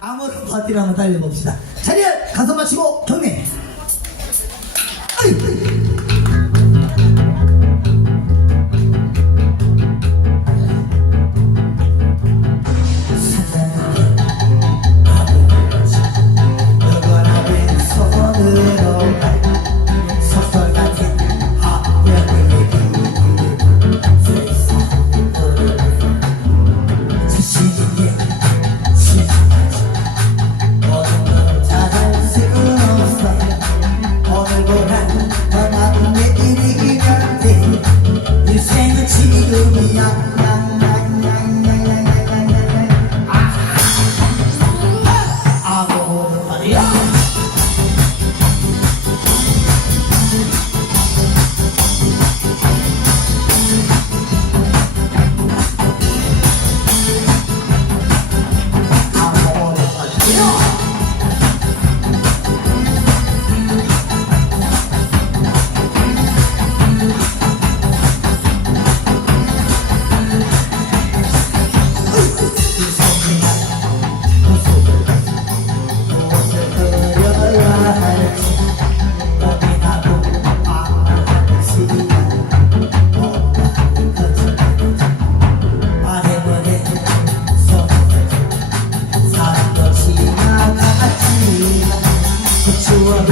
아무런 파티를 한번 달려봅시다. 자리에 가서 마치고 You sang it to me, I'm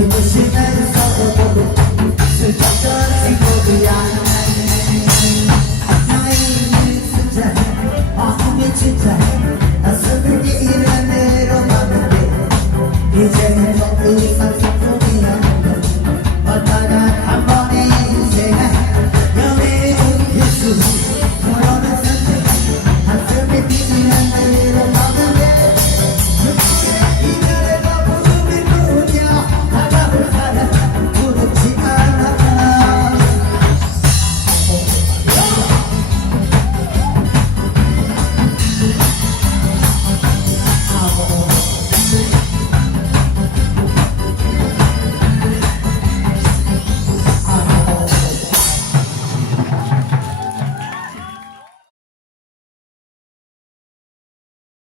the machine.